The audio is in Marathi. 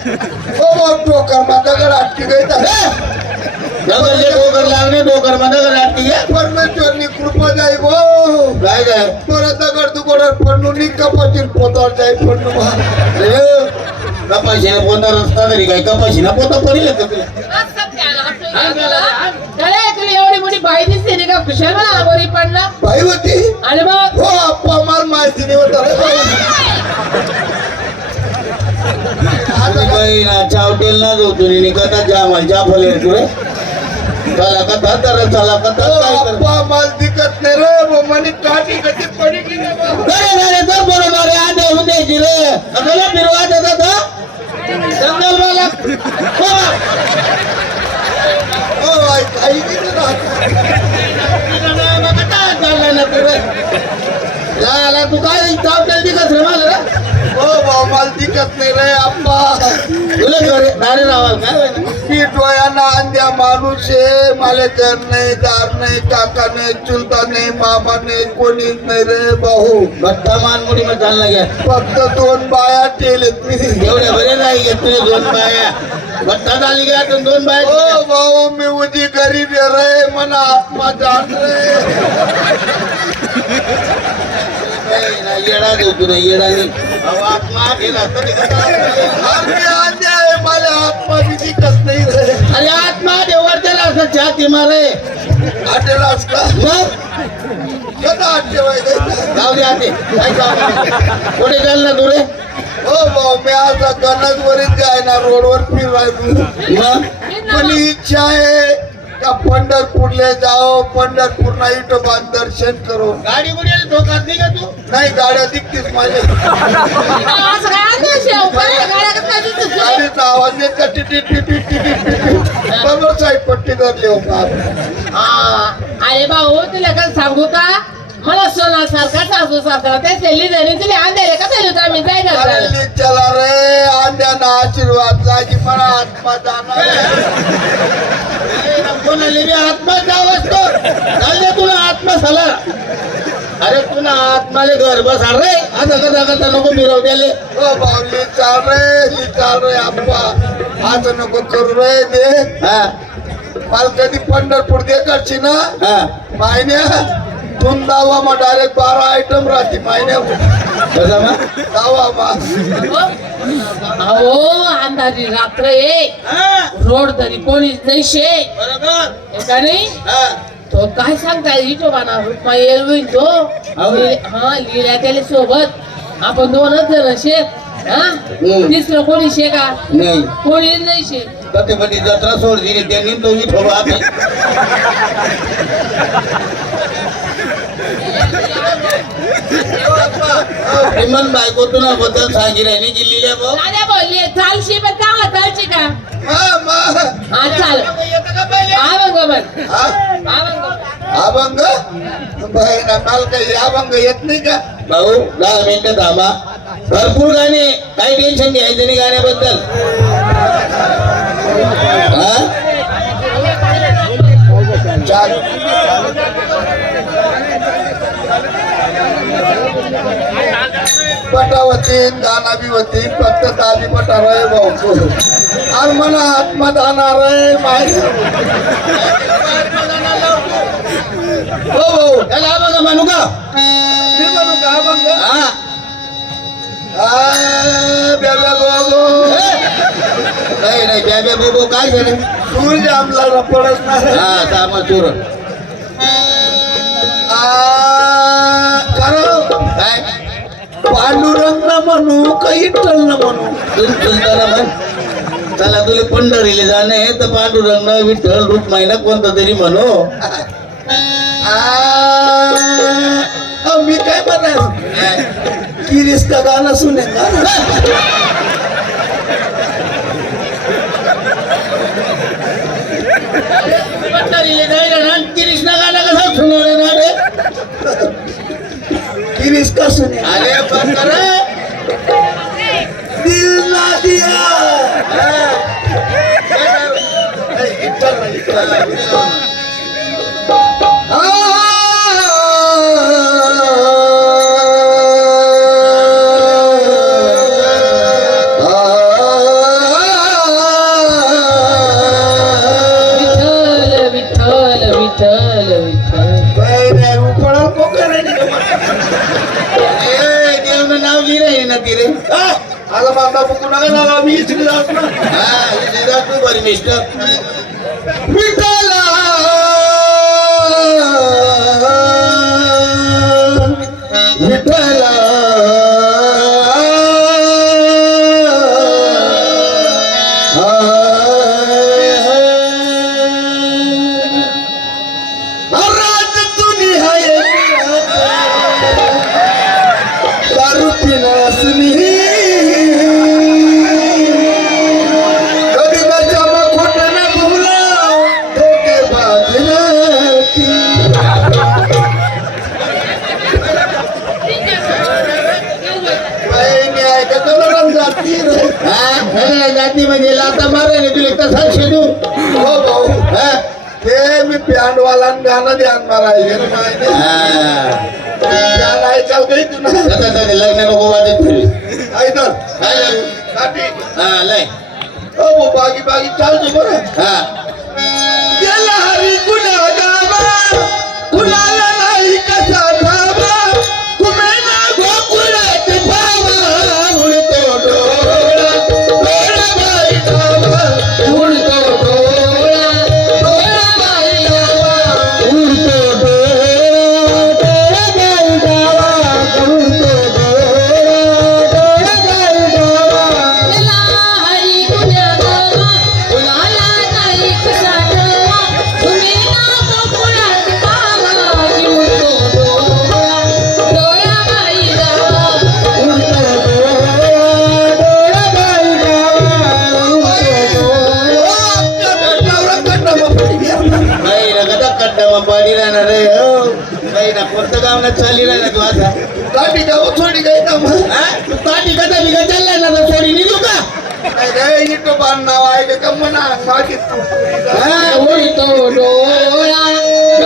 ओ टोकर माता का अटकी गई था दगडले डोकर लागणे डोकर मध्ये राहती आहे परमेश्वरनी कृपा जाई भो काय काय परत दगड तुकडर पडणू नि कपाशील पोतावर जाई पडणू कपाशीने पोता रस्ता तरी काय कपाशीना पोता पडेल का तुला तुला एवढी मोठी बाई दिसते नाही का कुशल मला आबोरी पडला बाई होती आणि मग हो अप्पा माल माहिती नाही होता रे बाई. आता काही ना चावटेल ना जाऊ तुम्ही कथा जा मला जा बोले तुरे चला कथा तर चला कथा हो काय कर अप्पा माल दिकत नाही रे वो मनी काठी कधी पडी की नाही बा. अरे तर बरोबर आहे आधे होऊन द्यायची रे आपल्याला फिरवा देतात हा? जंगल मला हो आई काही की नाही राहत. याला तू काय चावटेल दिकत रे मला हो भाऊ माल दिकत नाही रे अप्पा तुला घरे नारे रावाल काय होईल? मी डोळ्यांना अंध्या माणूस आहे मला घर नाही दार नाही काका नाही चुलता नाही मामा नाही कोणीच नाही रे भाऊ भट्टा मानमुडी मध्ये चालला घ्या फक्त 2 बाया टेलेत मी एवढ्या बरे नाही घेत तुझे 2 बाया भट्टा झाली घ्या तर 2 बाया हो भाऊ मी उजी गरीब आहे रे मला आत्मा जाण रे येडा देऊ तुला येडाने आत्मा गेला तरी आम्ही अंध्या आहे मला आत्मा बी दिकत नाही रे अरे आत्मा देवर त्याला असं छाती मारे आटेलास का मग कदा आठवाय जाऊ दे आते काय जाऊ कुठे चाल ना तुरे हो भाऊ मी आता गणजवरच जाय ना रोडवर फिरायलो मग पण इच्छा आहे का पंढरपूरले जाओ पंढरपूरला विठोबा दर्शन करो गाडी गुडी धोकात नाही का तू नाही गाड्या दिसतीस माझ्या असं काय आणलं शेव गाड्या कसं दिसत गाडीचा आवाज येत का टिटी टिटी टिटी टिटी बरोबर साईड पट्टी धरली हो का अरे भाऊ तुला काय सांगू का मला सोनासारखा सासू सासरा ते सेल्ली जणी तुला आणले का चालू आम्ही जाय ना चालली चला रे आंध्याना आशीर्वाद जागी मला आत्मा जाणार कोणाला बी आत्मा जाव असतो चालले तुला आत्मा झाला अरे तुला आत्माले घर बसा रे आता कदा कदा नको मिरव द्याले हो भाऊ लिचाल रे आप्पा आज नको करू रे दे हा मला कधी पंढरपूर दे करची ना हा मायन्या तुम दावा मग डायरेक्ट 12 आयटम राहते मायन्या कसा मग दावा मा अहो अंधारी रात्र ये रोड तरी कोणीच नाही शे बरोबर हे का नाही हा तो काय सांगता विठोबाना रुपमा येईल होईल तो हो. हा लिहिल्या त्याला सोबत आपण 2च जण शेत हा तिसरं कोणी शे का नाही कोणी नाही शे कधी जत्रा सोड दिली त्यांनी तो विठोबा आम्ही श्रीमंत बायको तुला बद्दल सांगी राहिली की लिहिल्या भाऊ दादा बोलले चालशी पण चांगला चालशी का मा हा चाल आवंग बन हा आवंग अभंग बाई ना मला काही अभंग येत नाही का भाऊ 10 मिनिटं थांबा भरपूर गाणे काही टेन्शन घ्यायचं नाही गाण्याबद्दल हा चाल पटावती गाणं बी होती फक्त ताली पटार आहे भाऊ आणि मला आत्मा जाणार आहे माहिती हो भाऊ त्याला बघा म्हणू का मी म्हणू का अभंग हा बेबे बाबू नाही नाही बॅबे बोबो काय झालं सूर्य आमला पडत नाही हा सामा चोर कारण काय पांडुरंग न म्हणू का इट्टल न म्हणू चुलताना म्हण चला तुला पंढरीला जाणे तर पांडुरंग विठ्ठल रुक्माईला कोणतं तरी म्हणू मी काय म्हणणार किरीस का गाणं सुने का पंढरीला जायला ना कृष्णा गाणं कसं सुनवलं ना रे किरीस का सुने अरे बकर दिल ना दिया इट्टल ना इट्टल पडाल कोकण ए देवनं नाव लिहिलंय ना ती रे आता माझा बुकू नका झाला मी इथे जात ना हा लिहिला तू बरी मिस्टर विठ्ठला विठ्ठला राज तुनी हाय दारू पिनास मी कधी नशामा खोटं ना बोला धोके जाती रे हा जाती म्हणजे लाता मारायला तुला कसा शेडू हो भाऊ हा ते मी बँडवाला गाणं ध्यान मारायचे माहिती गाणं ऐकाल काही तू ना लग्न नको वाजत फिरली ऐकल काय काठी हा लय हो बागी बागी चालतो बरं हा गेला हरी कुणा गावा कुणाला नाही कसा धावा कुमेना गोकुळात भावा उडतो डोळा डोळा बाई धावा उडतो डोळा डोळा बाई धावा उडतो डोळा डोळा बाई धावा उडतो डोळा डोळा बाई धावा हरी कुण्या गावा कुणाला नाही कसा धावा तुम्ही ना गोकुळात पावा उडतो डोळा डोळा बाई जावा बाई ना कदा कट्टा पाणी राहणार रे हो बाई ना कोणतं गाव ना चाली राहणार तू आता काठी का थोडी काही काम हा तू काठी कदा बिघा चाललाय ना तर सोडी निघू का इथं बांध नाव आहे का म्हणा मागे हा उडतो डोळा